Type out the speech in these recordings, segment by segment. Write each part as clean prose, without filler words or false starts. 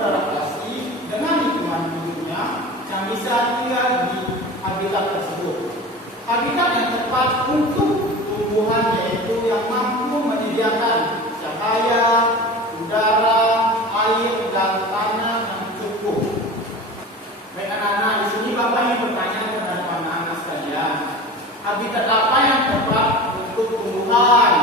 beradaptasi dengan lingkungan hidupnya yang bisa tinggal di habitat tersebut. Habitat yang tepat untuk tumbuhan yaitu yang mampu menyediakan cahaya, udara, air, dan tanah yang cukup. Baik anak-anak, di sini Bapak ingin bertanya kepada anak-anak sekalian, habitat apa yang tepat untuk tumbuhan?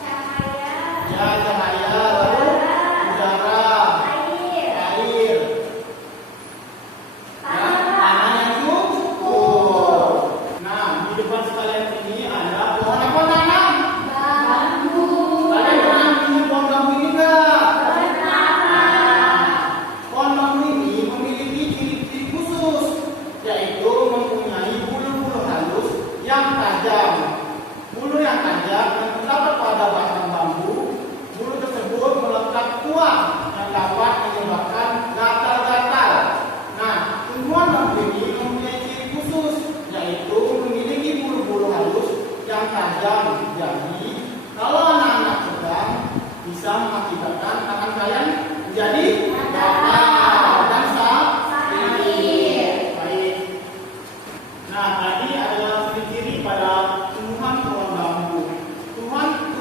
Cahaya. Ya, cahaya, lalu udara, air, tanah yang cukup. Nah, di depan sekalian ini ada pohon apa tanam? Bambu. Ada yang pernah melihat pohon bambu ini enggak? Pohon bambu ini memiliki ciri-ciri khusus, yaitu mempunyai bulu-bulu halus yang tajam. Bulu yang tajam yang terdapat pada batang bambu, bulu tersebut melekat kuat yang dapat menyebabkan gatal-gatal. Nah, tumbuhan bambu ini mempunyai ciri khusus, yaitu memiliki bulu-bulu halus yang tajam. Jadi, kalau anak-anak sedang bisa mengakibatkan tangan kalian menjadi gatal dan sakit. Baik. Nah, tadi adalah ciri-ciri pada tumbuhan pohon bambu.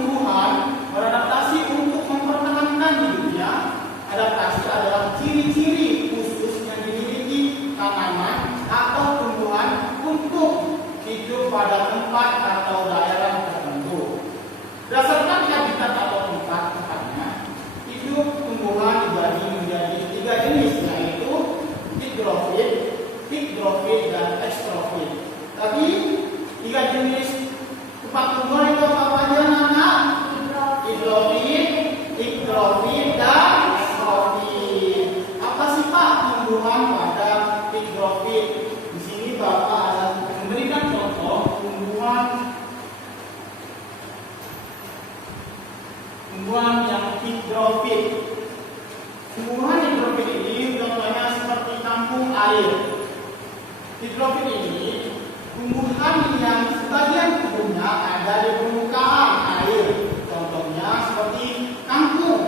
Tumbuhan beradaptasi untuk mempertahankan hidupnya. Adaptasi adalah ciri-ciri khusus yang dimiliki tanaman atau tumbuhan untuk hidup pada tempat atau daerah tertentu. Berdasarkan habitat atau tempat tempatnya, hidup tumbuhan dibagi menjadi 3 jenis, yaitu hidrofit, dan ekstrofit. Tapi 3 jenis tempat tumbuhan itu apa aja anak-anak? Hidrofit, dan ekstrofit. Apa sih Pak tumbuhan pada hidrofit? Di sini Bapak ada memberikan contoh tumbuhan yang hidrofit. Tumbuhan hidrofit ini contohnya seperti kangkung air. Hidrofit ini tumbuhan yang sebagian tubuhnya ada di permukaan air. Contohnya seperti kangkung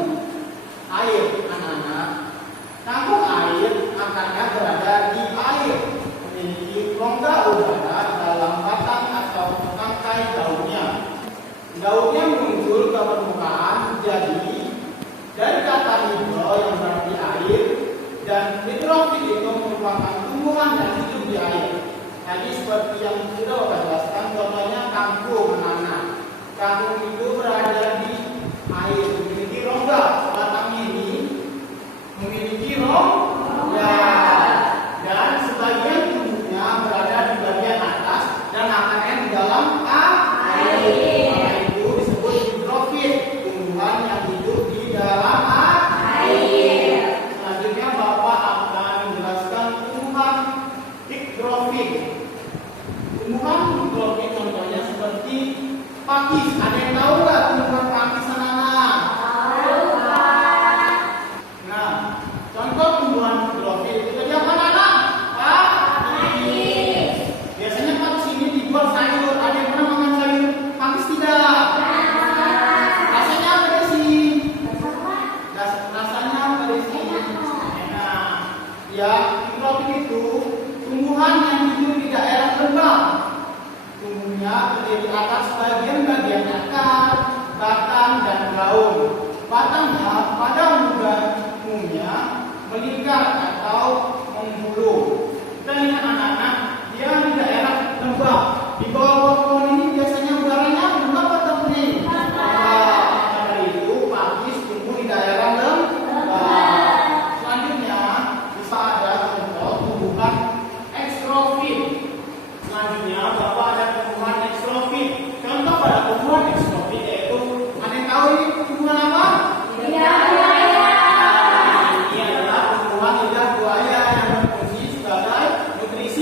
air, anak-anak. Kangkung air akarnya berada di air, memiliki rongga udara dalam batang atau tangkai daunnya. Daunnya muncul ke permukaan, jadi dari kata hidro yang berarti air, dan hidrofit itu merupakan tumbuhan yang hidup di air. Tadi seperti yang sudah Bapak jelaskan, contohnya kangkung anak. Kangkung itu berada di air, memiliki rongga. Batangnya ini memiliki rongga, dan sebagian tubuhnya berada di bagian atas dan akarnya di dalam air. Tumbuhan yang hidup di dalam air. Selanjutnya Bapak akan menjelaskan tumbuhan hidrofit. Tumbuhan hidrofit contohnya seperti pakis. Ada yang tahu nggak tumbuhan pakis anak-anak? Tahu, Pak. Nah, contoh tumbuhan hidrofit itu tadi apa anak? Pakis. Biasanya pakis ini dijual sayur. Ada yang pernah makan sayur pakis tidak? Ya, hidrofit itu tumbuhan yang hidup di daerah lembab. Tumbuhnya terdiri atas bagian akar, batang, dan daun. Batangnya pada umumnya melingkar atau membulu. Kita lihat anak-anak, dia di daerah lembab. Di bawah pohon ini biasanya udaranya lembab atau kering? Lembab. Karena itu pakis tumbuh di daerah lembab. Ada contoh tumbuhan ekstrofit. Selanjutnya Bapak ada tumbuhan ekstrofit. Contoh pada tumbuhan ekstrofit yaitu, ada yang tahu ini tumbuhan apa? Lidah buaya. Ini adalah tumbuhan lidah buaya yang berfungsi sebagai nutrisi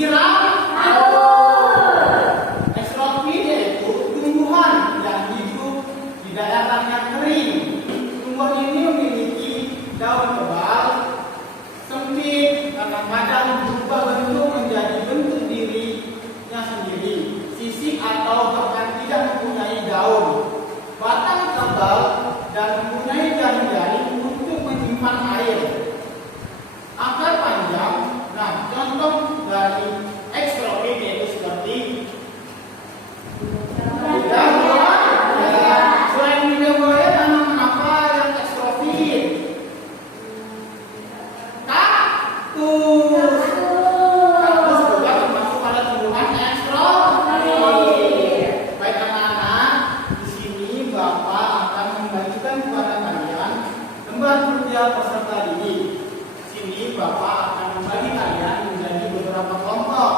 kaktus. Kaktus juga termasuk pada tumbuhan ekstrovert. Baik anak-anak, di sini Bapak akan membagikan kepada kalian lembar kerja peserta didik. Di sini Bapak akan membagi kalian menjadi beberapa kelompok.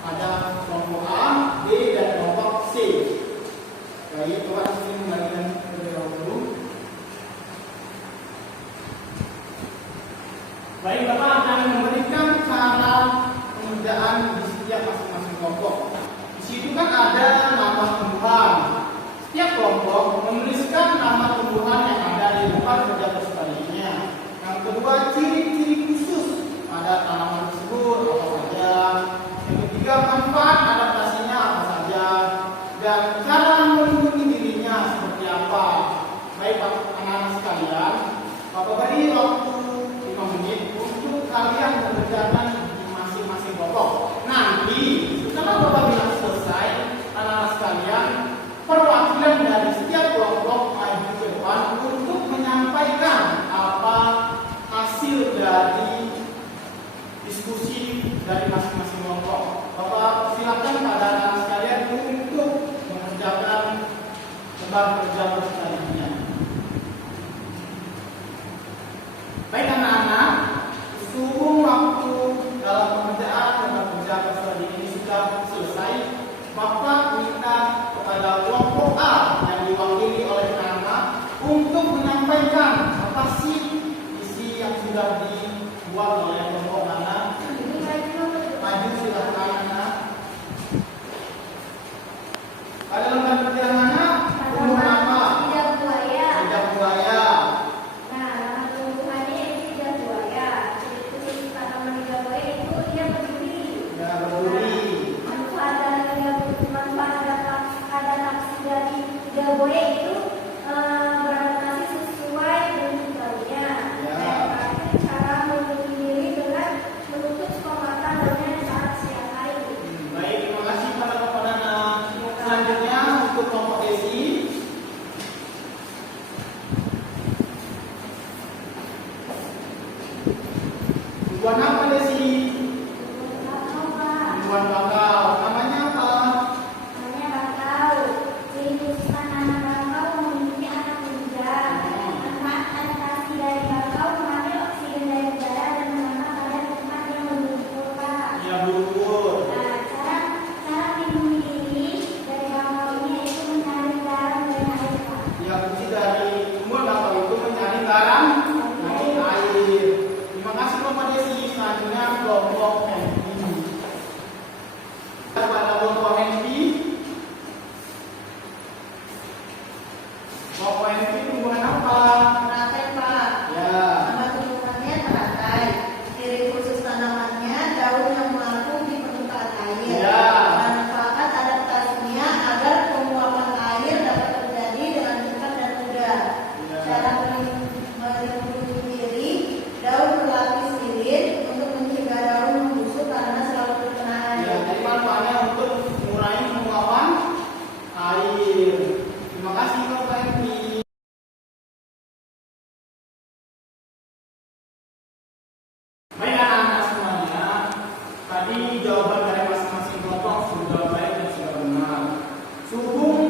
Ada kelompok A, B, dan kelompok C. Baik, Bapak di sini membagikan terlebih dahulu. Baik, Bapak akan memberikan cara pengerjaan di setiap masing-masing kelompok. Di situ kan ada nama tumbuhan. Setiap kelompok menuliskan nama tumbuhan yang ada di depan kerja peserta didiknya. Yang kedua, ciri-ciri khusus pada tanaman tersebut apa saja. Yang ketiga, manfaat adaptasinya apa saja. Dan cara melindungi dirinya seperti apa. Baik, anak-anak sekalian, Bapak beri waktu 5 menit untuk kalian mengerjakan di masing-masing kelompok. Nanti setelah Bapak bilang selesai, anak-anak sekalian, perwakilan dari setiap kelompok maju ke depan untuk menyampaikan apa hasil dari diskusi dari masing-masing kelompok. Bapak silakan pada anak sekalian untuk mengerjakan lembar kerja peserta didiknya. Baik anak-anak, sebelum waktu dalam pengerjaan lembar kerja peserta didik ini sudah selesai, Bapak minta kepada kelompok A yang diwakili oleh anak untuk menyampaikan apa sih isi yang sudah dibuat oleh kelompok anak. Maju silakan anak. Pada lembar kerja anak, tumbuhan apa? Lidah buaya. Ya, berduri. Boleh itu beradaptasi sesuai dengan barunya. Dan terakhir cara melindungi diri dengan menutup penglihatan dengan saat siang hari. Baik, terima kasih pada Bapak dan selanjutnya untuk kelompok Desi. Tumbuhan apa Desi? Tumbuhan bakau. Namanya apa? Namanya bakau. Ciri khusus tanaman bakau memiliki anak muda. Manfaat adaptasi dari bakau mengambil oksigen dari udara dan menanam pada tempat yang membutuhkan. Ya, bubur. Nah, cara melindungi diri dari bakau ini yaitu mencari garam dan air. Ya, fungsi dari tumbuhan bakau itu mencari garam dan air. Terima kasih Bapak Desi. Selanjutnya kelompok Henry. Pada kelompok Henry, kelompok Henry tumbuhan apa? Teratai, Pak. Ya. Nama tumbuhannya teratai. Ciri khusus tanamannya daun yang mengapung di permukaan air. Ya. Manfaat adaptasinya agar penguapan air dapat terjadi dengan cepat dan mudah. Ya. Cara melindungi diri, daun berlapis lilin untuk mencegah daun membusuk karena selalu terkena air. Ya, jadi manfaatnya untuk mengurangi penguapan air. Terima kasih Bapak Henry. Baik anak-anak semuanya, tadi jawaban dari masing-masing kelompok sudah baik dan sudah benar. Sehubung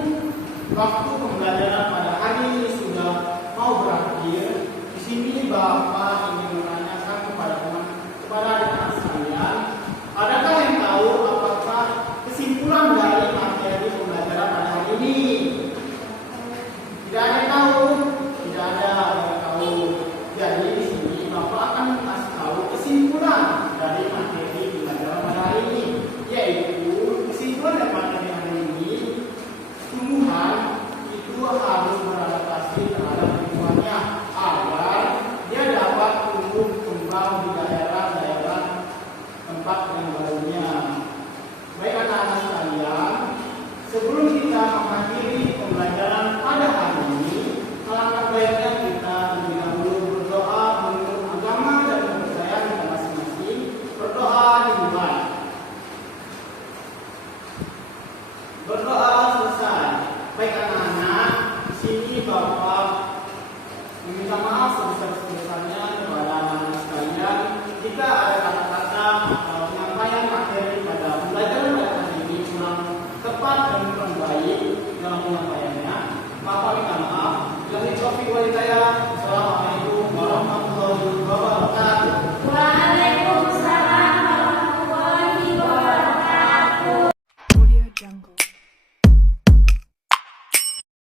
waktu pembelajaran pada hari ini sudah mau berakhir, di sini Bapak ingin menanyakan kepada anak sekalian, adakah yang tahu apakah kesimpulan dari materi pembelajaran pada hari ini? Tidak ada yang tahu? Tidak ada yang tahu. Jadi di sini Bapak akan mengasih tahu kesimpulan dari materi pembelajaran pada hari ini, yaitu kesimpulan dari materi hari ini, tumbuhan itu harus beradaptasi terhadap lingkungannya agar dia dapat tumbuh kembang di daerah-daerah tempat yang barunya. Baik anak-anak sekalian, sebelum kita mengakhiri pembelajaran pada hari ini, alangkah baiknya kita terlebih dahulu berdoa menurut agama dan kepercayaan kita masing-masing. Berdoa dimulai. Berdoa selesai. Baik anak-anak, di sini Bapak meminta maaf